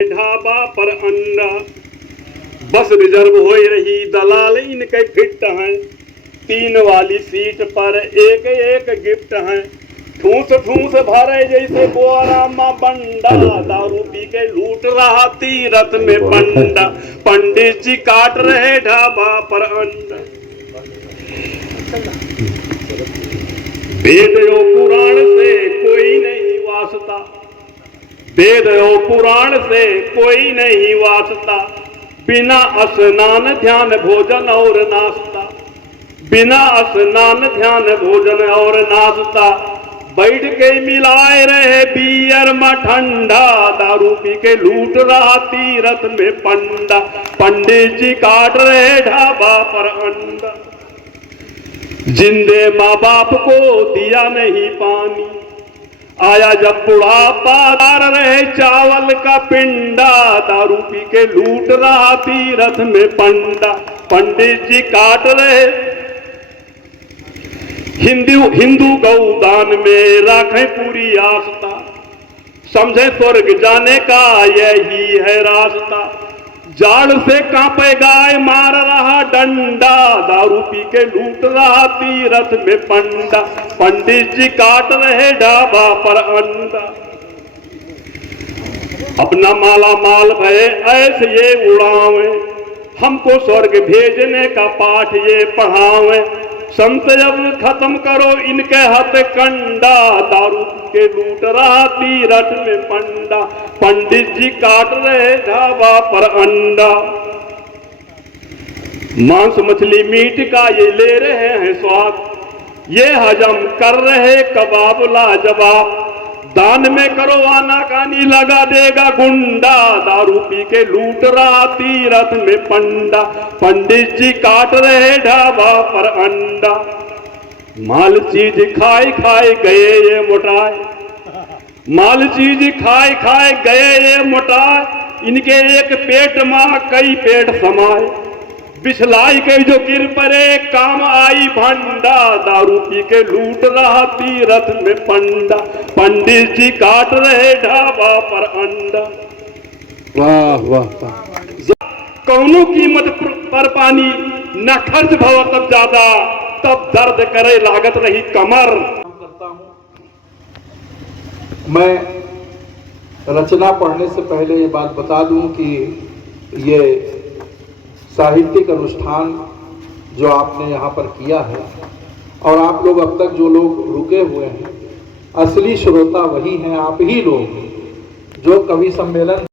ढाबा पर अंडा बस रिजर्व हो रही दलाल इनके फिट हैं। 3 वाली सीट पर एक एक गिफ्ट हैं। ठूस ठूस भरे जैसे बोरा माँ बंडा, दारू पी के लूट रहा तीरथ में पंडा। पंडित जी काट रहे ढाबा पर अंडा। वेद और पुराण से कोई नहीं वास्ता, वेद और पुराण से कोई नहीं वास्ता। बिना स्नान ध्यान भोजन और नाश्ता, बिना स्नान ध्यान भोजन और नाश्ता। बैठ के मिलाए रहे बियर में ठंडा, दारू पी के लूट रहा तीरथ में पंडा। पंडित जी काट रहे ढाबा पर अंडा। जिंदे माँ बाप को दिया नहीं पानी, आया जब बुढ़ापा डाल रहे चावल का पिंडा। दारू पी के लूट रहा तीरथ में पंडा। पंडित जी काट रहे हिंदू गौदान में राखें पूरी आस्था। समझे स्वर्ग जाने का यही है रास्ता। जाड़ से कांपे गाय मार रहा डंडा, दारू पी के लूट रहा तीरथ में पंडा। पंडित जी काट रहे ढाबा पर अंडा। अपना माला माल भय ऐसे ये उड़ावे, हमको स्वर्ग भेजने का पाठ ये पढ़ावे। संत जब खत्म करो इनके हाथ कंडा, दारू के लूट रहा तीरथ में पंडा। पंडित जी काट रहे ढाबा पर अंडा। मांस मछली मीट का ये ले रहे हैं स्वाद, ये हजम कर रहे कबाब लाजवाब। दान में करो आनाकानी लगा देगा गुंडा, दारू पी के लूट रहा तीरथ में पंडा। पंडित जी काट रहे ढाबा पर अंडा। माल चीज खाए खाए गए ये मोटाए, माल चीज खाए खाए गए ये मोटाए। इनके एक पेट मां कई पेट समाए, बिछलाई के जो गिर पड़े काम आई भंडा। दारू पी के लूट रहा तीरथ में पंडा। पंडित जी काट रहे ढाबा पर अंडा। वाह वाह वाह। कौनो कीमत पर पानी न खर्च भव तब ज्यादा, तब दर्द करे लागत रही कमर। करता हूं मैं रचना पढ़ने से पहले ये बात बता दूं कि ये साहित्यिक अनुष्ठान जो आपने यहाँ पर किया है, और आप लोग अब तक जो लोग रुके हुए हैं, असली श्रोता वही हैं, आप ही लोग जो कवि सम्मेलन